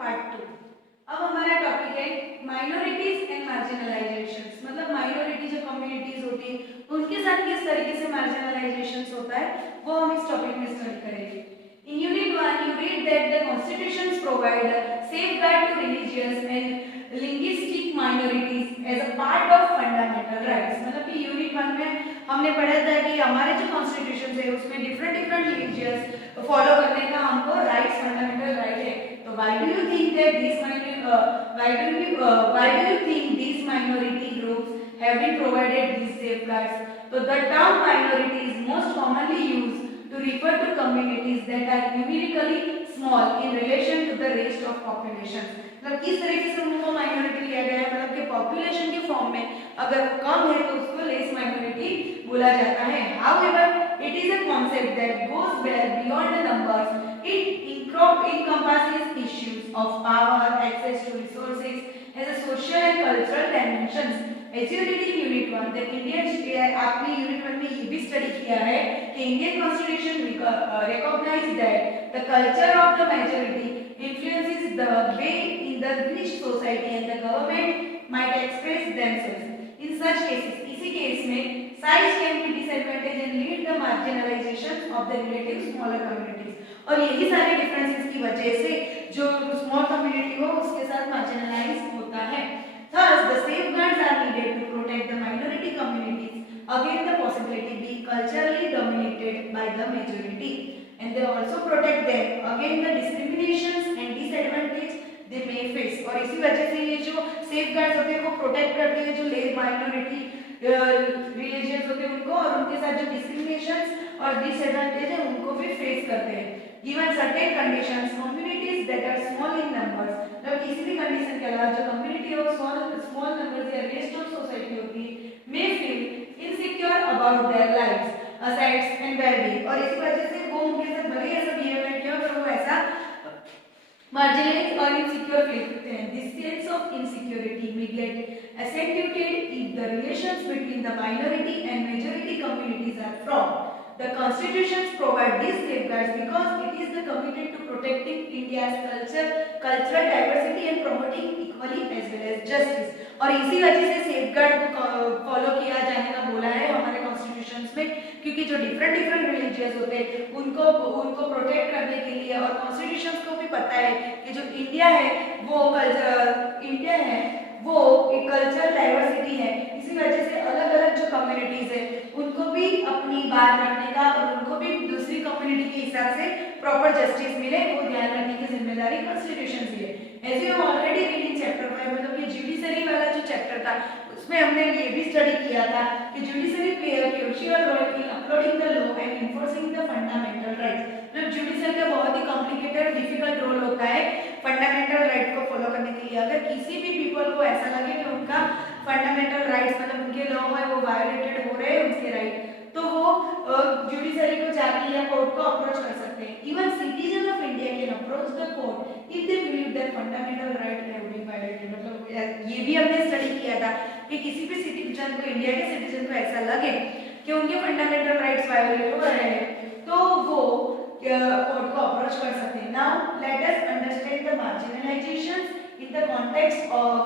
Part 2। अब हमारा topic है माइनॉरिटीज एंड मार्जिनलाइजेशंस, मतलब माइनॉरिटी जो कम्युनिटीज होती है उनके साथ किस तरीके से मार्जिनलाइजेशंस होता है वो हम इस टॉपिक में स्टडी करेंगे। In Unit 1 you read that the constitutions provide safeguard to religious and linguistic minorities as a part of fundamental rights। मतलब कि यूनिट 1 में हमने पढ़ा था कि हमारे जो कॉन्स्टिट्यूशन है उसमें डिफरेंट रिलीजियस फॉलो करने का हमको राइट्स, फंडामेंटल राइट है। तो why do you think that why do you think these minority groups have been provided these safeguards? So the term minority is most commonly used to refer to communities that are numerically small in relation to the rest of population। मतलब किस तरीके से उनको minority लिया गया है, मतलब कि पॉपुलेशन के फॉर्म में अगर कम है तो उसको लेस माइनॉरिटी बोला जाता है। However it is a concept that goes well beyond the numbers. It encompasses issues of power, access to resources, has a social and cultural dimensions। As you read in Unit 1 that Indian, आपने Unit 1 में ये भी study किया है कि Indian Constitution recognize that the culture of the majority influences the way in the which society and the government might express themselves। In such cases, इसी case में size can be disadvantage and lead the marginalization of the relative smaller communities। और यही सारे differences की वजह से जो small community हो उसके साथ मार्जिनलाइज होता है। Thus, the safeguards are needed to protect the minority communities against the possibility being culturally dominated by the majority, and they also protect them against the discriminations and disadvantage they may face। और इसी वजह से ये जो safeguards होते हैं वो protect करते हैं जो माइनॉरिटी रिलीजियंस होते हैं उनको, और उनके साथ जो डिस्क्रिमिनेशंस और डिसएडवांटेज है उनको भी फेस करते हैं। Given certain conditions, communities that are small in numbers, मतलब किसी भी कंडीशन के अलावा जो कम्युनिटी और स्मॉल नंबर्स या रेस्ट ऑफ सोसाइटी होती है may feel insecure about their lives, assets and well-being। और इसी वजह से वो उनके साथ भले ऐसा बिहेवियर किया पर वो ऐसा marginalized or insecure फील करते हैं। This sense of insecurity may get accentuated if the relations between the minority and majority communities are fraught। The constitutions provide these safeguards because it is committed to protecting India's cultural diversity and promoting equality as well as justice। और इसी वजह से safeguard को follow किया जाने का बोला है हमारे कॉन्स्टिट्यूशंस में, क्योंकि जो डिफरेंट रिलीजियस होते हैं उनको प्रोटेक्ट करने के लिए, और कॉन्स्टिट्यूशंस को भी पता है कि जो इंडिया है वो एक कल्चरल डाइवर्सिटी है। इसी वजह से अलग अलग जो कम्युनिटीज है उनको भी अपनी बात रखने का और उनको भी दूसरी कम्युनिटी के हिसाब से प्रॉपर जस्टिस मिले वो ध्यान रखने की जिम्मेदारी कॉन्स्टिट्यूशन की है। As you already read in chapter 5, मतलब ये जुडिशरी वाला जो चैप्टर था उसमें हमने ये भी स्टडी किया था कि judiciary play a crucial role in upholding the law and enforcing the fundamental rights. मतलब जुडिशरी का बहुत ही कॉम्प्लिकेटेड डिफिकल्ट रोल होता है फंडामेंटल राइट को फॉलो करने के लिए। अगर किसी भी पीपल को ऐसा लगे कि उनका फंडामेंटल राइट्स मतलब उनके लॉ है वो वायोलेटेड हो रहे हैं उनके राइट, तो वो जुडिशरी को जाके या कोर्ट को अप्रोच कर सकते हैं। Even citizen of India can approach the court if they believe that fundamental right have been violated. मतलब ये भी हमने स्टडी किया था कि किसी भी सिटीजन को, इंडिया के सिटीजन को ऐसा लगे कि उनके फंडामेंटल राइट्स वायोलेट हो रहे हैं तो वो कोर्ट को अप्रोच कर सकते हैं। Now let us understand the marginalisations in the context of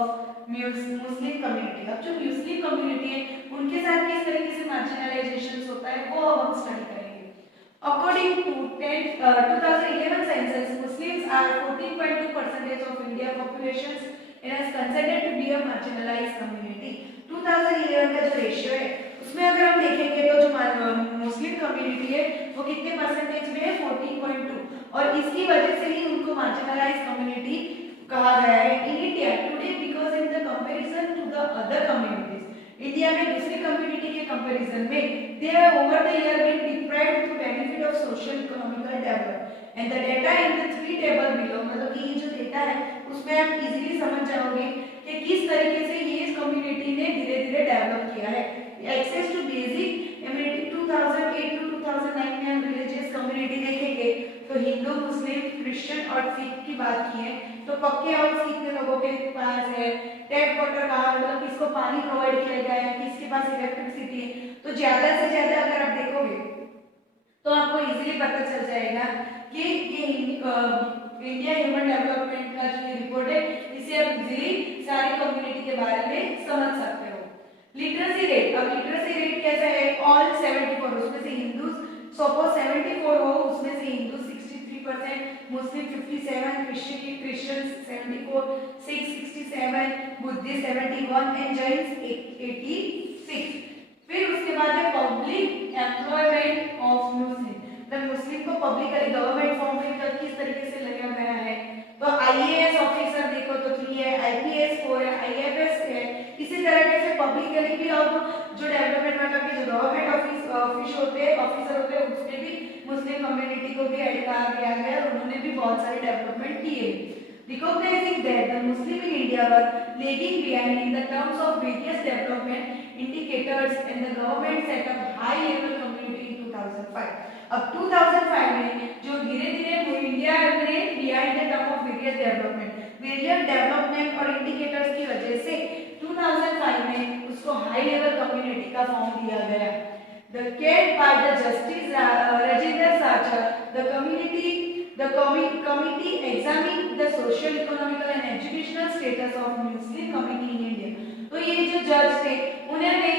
Muslim community. अब जो मुस्लिम कम्युनिटी है उनके साथ किस तरीके से मार्जिनलाइजेशन होता है वो हम स्टडी करेंगे। According to 2011 census Muslims are 14.2% of India population and has considered to be a marginalised community. 2011 का जो रेशियो है उसमें अगर हम देखेंगे तो जो मुस्लिम कम्युनिटी है वो कितने परसेंटेज में है, 14.2, और इसकी वजह से ही उनको मार्जिनलाइज्ड कम्युनिटी कहा गया है। In India today because in the comparison to the other communities, India में दूसरी कम्युनिटी के कंपैरिजन में they have over the year been deprived to benefit of social economical development and the data in the 3 table below. मतलब ये जो data है उसमें आप इजीली समझ जाओगे कि किस तरीके से ये कम्युनिटी ने धीरे-धीरे डेवलप किया है। Access to basic immunity 2008 to 2009 में हम रिलीजियस कम्युनिटी देखेंगे तो हिंदू, मुस्लिम, क्रिश्चियन और सिख की बात की है तो पक्के और सीखने लोगों के पास है टैप वाटर कहाँ, मतलब किसको पानी प्रोवाइड किया गया है, किसके पास इलेक्ट्रिसिटी है। तो ज्यादा से ज्यादा अगर आप देखोगे तो आपको इजीली पता चल जाएगा कि ये इंडिया ह्यूमन डेवलपमेंट का जो रिपोर्ट है, इसे आप इजीली सारी कम्युनिटी के बारे में समझ सकते हो। लिटरेसी रेट, अब लिटरेसी रेट कैसा है, ऑल 74, उसमें से हिंदू सपोज 74 हो, उसमें से हिंदू 63%, मुस्लिम 57, Christian 74, Sikh 67, Buddhist 71 and Jain 86। फिर उसके बाद है पब्लिक एम्प्लॉयमेंट ऑफ मुस्लिम, मतलब मुस्लिम को पब्लिकली गवर्नमेंट फॉर्म में किस तरीके से लिया गया है। तो आईएएस ऑफिसर देखो तो 3 है, आईपीएस 4 है, आईएफएस है। इसी तरीके से पब्लिकली भी अब जो डेवलपमेंट मतलब कि जो गवर्नमेंट ऑफिस होते हैं, ऑफिसर होते हैं, उसमें भी मुस्लिम कम्युनिटी को भी ऐड किया गया है और उन्होंने भी बहुत सारे डेवलपमेंट किए। Recognizing that the Muslim in India were lagging behind in the terms of various development indicators and the government set up high level community in 2005. अब 2005 में जो धीरे-धीरे इंडिया में behind the term of various development और indicators की वजह से 2005 में उसको high level community का फॉर्म दिया गया। The carried by the Justice Rajinder Sarkar, the committee examined the social, economical and educational status of Muslim community in India. तो ये जो जज थे उन्होंने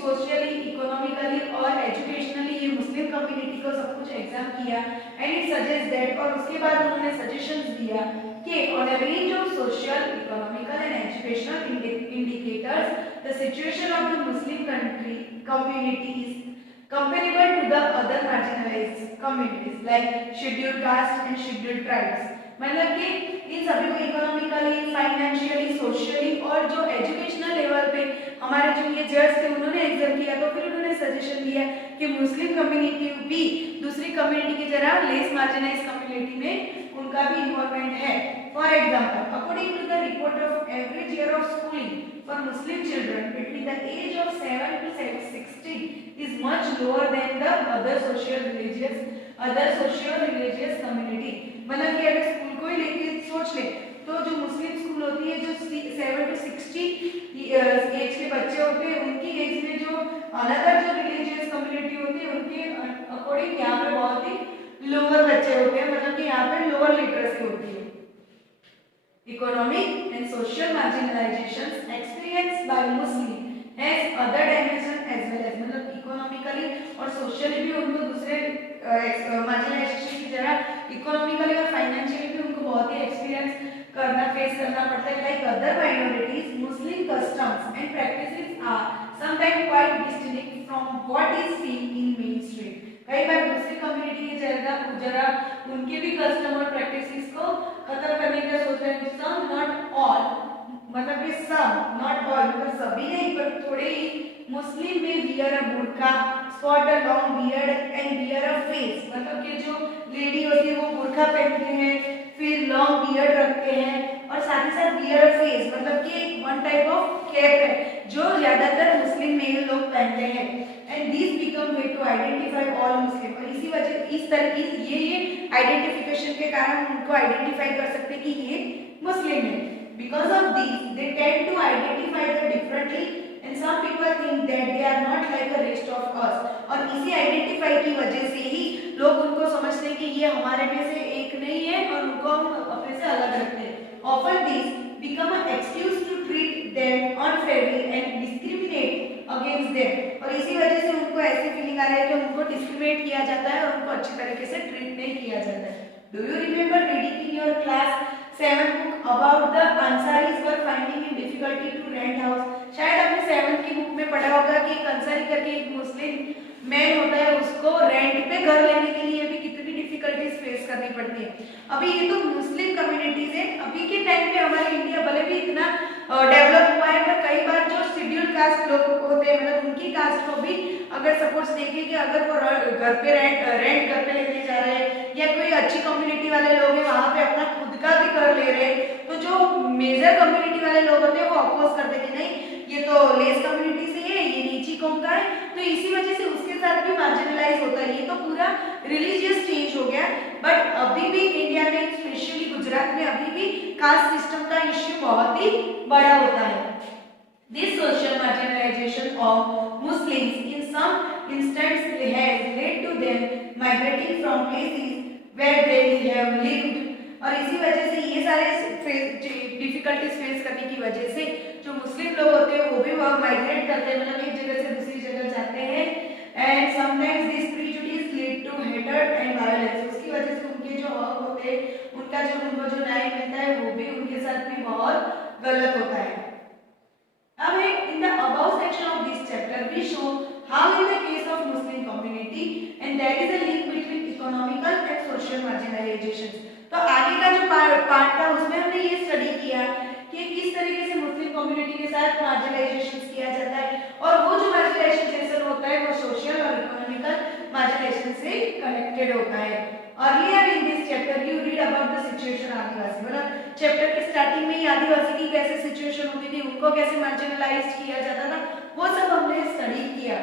सोशली, इकोनॉमिकली और एजुकेशनली ये मुस्लिम कम्युनिटी को सब कुछ एग्जाम किया एंड इट सजेस्ट दैट, और उसके बाद उन्होंने सजेशंस दिया कि on a range of social, economical and educational indicators the situation of the Muslim community is comparable to the other marginalized communities like scheduled caste and scheduled tribes। मतलब कि इन सभी को इकोनॉमिकली, फाइनेंशियली, सोशली और जो educational level पे हमारे जो ये जज थे उन्होंने एग्जाम किया, तो फिर उन्होंने सजेशन दिया कि मुस्लिम कम्युनिटी भी दूसरी कम्युनिटी की तरह लेस मार्जिनाइज कम्युनिटी में उनका भी इन्वॉल्वमेंट है। For example, according to the report of average year of schooling for Muslim children between the age of 7 to 16 is much lower than the other social religious community। मतलब कि अगर school को ही लेके सोच ले तो जो मुस्लिम स्कूल होती है जो 7 to 16 एज के बच्चे होते हैं, उनकी एज में जो अनदर जो रिलीजियस कम्युनिटी होती है उनके अकॉर्डिंग यहाँ पे बहुत ही लोअर बच्चे होते हैं, मतलब कि यहाँ पे लोअर लिटरेसी होती है। Economic and social marginalizations experienced by Muslim has other dimension as well as, मतलब इकोनॉमिकली और सोशली भी उनको दूसरे मार्जिनाइजेशन की तरह इकोनॉमिकली और फाइनेंशियली भी उनको बहुत ही एक्सपीरियंस फेस करना पड़ता है। Like other minorities, Muslim customs and practices are sometime quite distinct from what is seen in mainstream. कई बार दूसरी कम्युनिटी की जरा उनके भी कस्टम और प्रैक्टिसेस को खत्म करने का सोच रहे हैं। सम नॉट ऑल, मतलब कि सम नॉट ऑल, मतलब सभी नहीं पर थोड़े ही मुस्लिम में wear a burqa, spot a long beard and wear a face, मतलब कि जो लेडी होती है वो बुर्का पहनते हैं, फिर लॉन्ग बियर्ड रखते हैं और साथ ही साथ वियर अ फेस, मतलब कि वन टाइप ऑफ कैप है जो ज्यादातर मुस्लिम मेल लोग पहनते हैं। And this become way to identify all Muslim, और इसी वजह इस तरह की ये आइडेंटिफिकेशन के कारण उनको आइडेंटिफाई कर सकते हैं कि ये मुस्लिम है। Because of this they tend to identify the differently and some people think that they are not like the rest of us, और इसी आइडेंटिफाई की वजह से ही लोग उनको समझते हैं कि ये हमारे में से एक नहीं है और उनको हम अपने से अलग रखते हैं। Often this become an excuse to treat them unfairly and discriminate against them, और इसी वजह से उनको ऐसी फीलिंग आ रही है कि उनको डिस्क्रिमिनेट किया जाता है और उनको अच्छी तरीके से ट्रीट नहीं किया जाता है। Do you remember reading in your class 7 book about the Ansaris were finding in difficulty to rent house? शायद आपने 7th की बुक में पढ़ा होगा कि एक अंसारी करके एक मुस्लिम मैन होता है, उसको रेंट पे घर लेने के लिए भी कितनी डिफिकल्टीज फेस करनी पड़ती है। अभी ये तो मुस्लिम कम्युनिटीज है, अभी के टाइम पे हमारे इंडिया भले भी इतना डेवलप हुआ है पर कई बार जो शेड्यूल्ड कास्ट लोग होते हैं, मतलब उनकी कास्ट को भी अगर सपोज देखें कि अगर वो घर पे रेंट घर पे लेने जा रहे हैं या कोई अच्छी कम्युनिटी वाले लोग हैं वहाँ पे अपना खुद का भी घर ले रहे हैं, तो जो मेजर कम्युनिटी वाले लोग होते हैं वो अपोज करते हैं कि नहीं ये तो लेस कम्युनिटी से है, ये नीची कौम का है, तो इसी वजह से उसके साथ भी मार्जिनलाइज होता है। ये तो पूरा रिलीजियस चेंज हो गया, बट अभी भी इंडिया में स्पेशली गुजरात में अभी भी कास्ट सिस्टम का इश्यू बहुत ही बड़ा होता है। This social marginalization of Muslims in some instances has led to them migrating from places where they have lived, और और इसी वजह से ये सारे डिफिकल्टीज फेस करने की वजह से जो मुस्लिम लोग होते हैं वो भी वह माइग्रेट करते हैं, मतलब एक जगह से दूसरी जगह जाते हैं। And sometimes this prejudice lead to हेटेड एंड वायलेंस, उसकी वजह से उनके जो हक होते हैं, उनका जो उनको जो न्याय मिलता है वो भी उनके साथ भी बहुत गलत होता है। अब in the above section of this chapter we show how in the case of Muslim community and there is a link between economical and social marginalization। तो आगे का जो पार्ट था उसमें हमने ये स्टडी किया कि किस तरीके से मुस्लिम कम्युनिटी के साथ मार्जिनाइजेशन किया जाता है और वो जो मार्जिनाइजेशन होता है वो सोशल और इकोनॉमिकल मार्जिनाइजेशन से कनेक्टेड होता है। Earlier in this chapter you read about the situation आदिवासी, मतलब चैप्टर के स्टार्टिंग में ही आदिवासी की कैसे सिचुएशन होती थी, उनको कैसे मार्जिनलाइज किया जाता था, वो सब हमने स्टडी किया।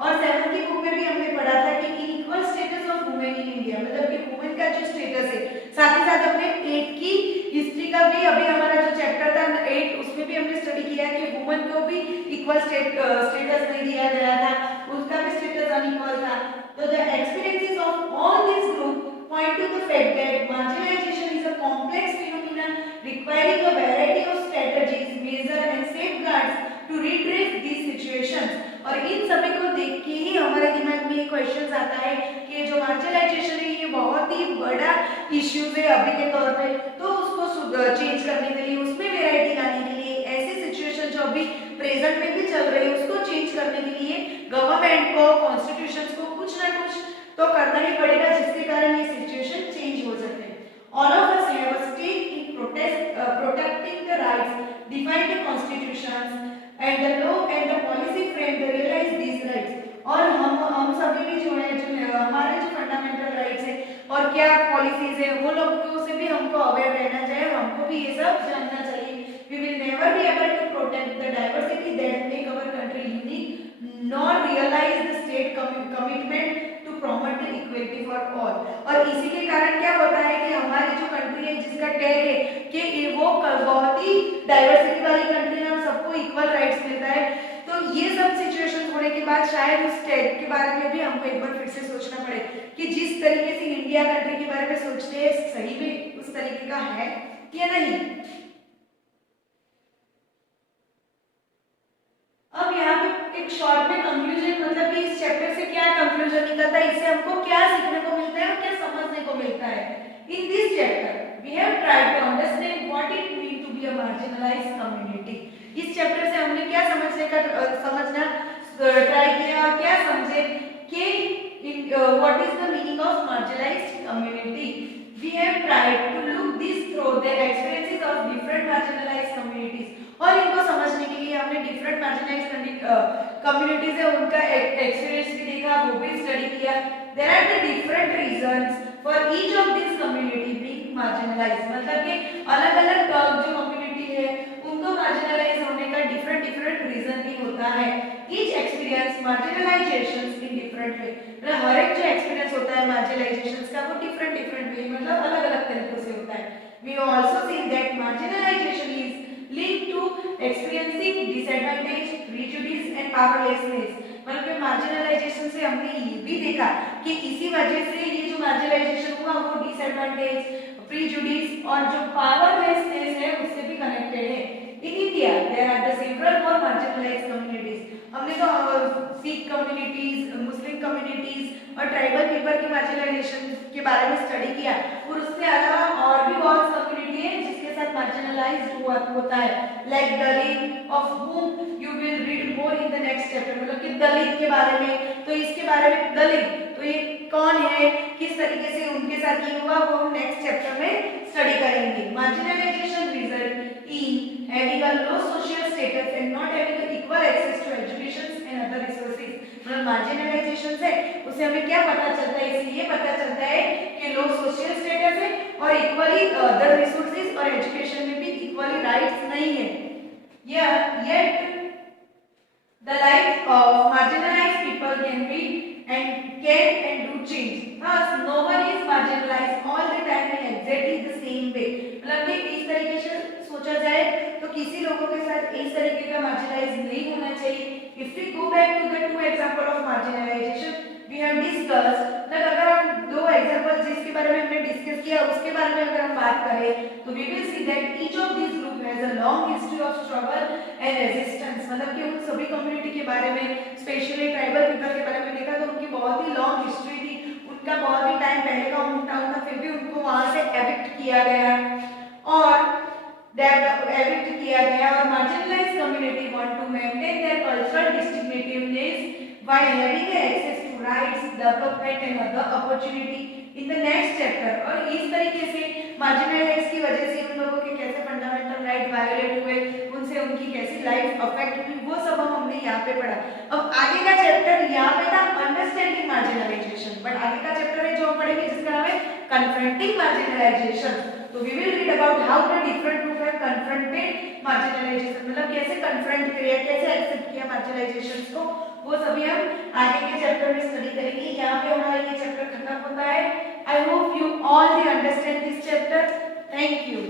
और 7th की बुक में भी हमने पढ़ा था कि equal status of women in India, मतलब कि वुमेन का जो स्टेटस है, साथ ही साथ हमने 8th की हिस्ट्री का भी अभी हमारा जो चैप्टर था 8 उसमें भी हमने स्टडी किया कि वुमेन को भी इक्वल स्टेटस नहीं दिया गया था, उसका भी स्टेटस अनइक्वल था। तो the experiences of all this group point to the fact that marginalization is a complex phenomenon requiring a variety of strategies, measures and safeguards to redress these situations। और इन सभी को देख के ही हमारे दिमाग में ये क्वेश्चन आता है कि जो मार्जिनाइजेशन है ये बहुत ही बड़ा इश्यूज है अभी के तौर पे, तो उसको चेंज करने के लिए, उसमें वेराइटी लाने के लिए, ऐसी सिचुएशन जो अभी प्रेजेंट में भी चल रही है उसको चेंज करने के लिए गवर्नमेंट को, कॉन्स्टिट्यूशन को कुछ ना कुछ तो करना ही पड़ेगा जिसके कारण ये सिचुएशन चेंज हो सके। All of us have a stake in protecting the rights defined the constitutions and the law and the policy frame to realise these rights. और हम सभी भी जो है जो हमारे जो फंडामेंटल राइट्स है और क्या पॉलिसीज है वो लोगों से भी हमको अवेयर रहना चाहिए, हमको भी ये सब जानना चाहिए। We will never be able to protect the diversity that make our country unique nor realise the state commitment promote equality for all. और इसी के कारण क्या होता है कि हमारी जो कंट्री है जिसका टैग है कि वो बहुत ही डाइवर्सिटी वाली कंट्री है और सबको इक्वल राइट्स मिलता है, तो ये सब सिचुएशन होने के बाद शायद उस टैग के बारे में भी हमको एक बार फिर से सोचना पड़े कि जिस तरीके से इंडिया कंट्री के बारे में सोचते हैं सही में उस तरीके का है या नहीं। अब यहाँ पे एक शॉर्ट में कंक्लूजन, मतलब कि इस चैप्टर से क्या कंक्लूजन निकलता है, इससे हमको क्या सीखने को मिलता है और क्या समझने को मिलता है। In this chapter we have tried to understand what it mean to be a marginalised community. इस चैप्टर से हमने क्या समझना ट्राई किया और क्या समझे कि what is the meaning of marginalised community. We have tried to look this through the experiences of different marginalised communities, और इनको समझने के लिए हमने डिफरेंट मार्जिनलाइज्ड कम्युनिटीज है उनका एक्सपीरियंस भी देखा, वो भी स्टडी किया। There are the different reasons for each of this community being marginalised, मतलब कि अलग-अलग जो कम्युनिटी है उनको मार्जिनलाइज होने का डिफरेंट रीजन भी होता है। Each experience marginalisations in different way, मतलब हर एक जो एक्सपीरियंस होता है मार्जिनलाइजेशंस का वो डिफरेंट वे, मतलब अलग-अलग तरीकों से होता है। We also seen that marginalisation is linked to experiencing disadvantage, prejudice and powerlessness। मतलब कि मार्जिनलाइजेशन से हमने ये भी देखा कि इसी वजह से ये जो मार्जिनलाइजेशन हुआ वो डिसएडवांटेज, प्रीजुडिस और जो पावरलेसनेस है उससे भी कनेक्टेड है। In India there are the several more marginalised communities. हमने तो सिख कम्युनिटीज, मुस्लिम कम्युनिटीज और ट्राइबल पीपल की मार्जिनलाइजेशन के बारे में स्टडी किया, और उसके अलावा और भी बहुत कम्युनिटी है जिसके साथ मार्जिनलाइज्ड होता है, like Dalit of whom you will read more in the next chapter। मतलब कि दलित के बारे में, तो इसके बारे में दलित तो ये कौन है, किस तरीके से उनके साथ ये हुआ वो हम नेक्स्ट चैप्टर में स्टडी करेंगे। Marginalisation result in having a low social status and not having equal access to education and other resources. मतलब मार्जिनलाइजेशन से उसे हमें क्या पता चलता है, इसलिए पता चलता है कि लो सोशल स्टेटस है और इक्वली अदर रिसोर्सेज और एजुकेशन में भी इक्वली राइट्स नहीं है। Yet the life of marginalized people can do change। Thus no one is marginalized all the time in exactly the same way। मतलब कि इस तरीके से सोचा जाए तो किसी लोगों के साथ इस तरीके का मार्जिनलाइज नहीं होना चाहिए। If we go back to the two example of marginalization we have discussed, that अगर हम दो एग्जांपल जिसके बारे में हमने डिस्कस किया उसके बारे में अगर हम बात करें तो we will see that each of this group has a long history of struggle and resistance, मतलब कि उन सभी कम्युनिटी के बारे में, स्पेशली ट्राइबल पीपल के बारे में देखा तो उनकी बहुत ही लॉन्ग हिस्ट्री थी, उनका बहुत ही टाइम पहले का होम टाउन था, फिर भी उनको वहां से एविक्ट किया गया और एविक्ट किया गया और marginalised community want to maintain their cultural distinctiveness while having access to rights, development and other opportunity in the next chapter। और इस तरीके से मार्जिनलाइज की वजह से उन लोगों के कैसे फंडामेंटल राइट वायोलेट हुए, उनसे उनकी कैसी लाइफ अफेक्ट हुई, वो सब हमने यहाँ पे पढ़ा। अब आगे का चैप्टर यहाँ पे था अंडरस्टैंडिंग मार्जिनलाइजेशन, बट आगे का चैप्टर है जो हम पढ़ेंगे जिसका नाम है कन्फ्रंटिंग मार्जिनलाइजेशन। तो we will read about how the different group have confronted marginalisation, मतलब कैसे कन्फ्रंट किया, कैसे एक्सेप्ट किया मार्जिनलाइजेशन को, वो सभी हम आगे के चैप्टर में स्टडी करेंगे। यहाँ पे हमारा ये चैप्टर खत्म होता है। I hope you all the understand this chapter. Thank you.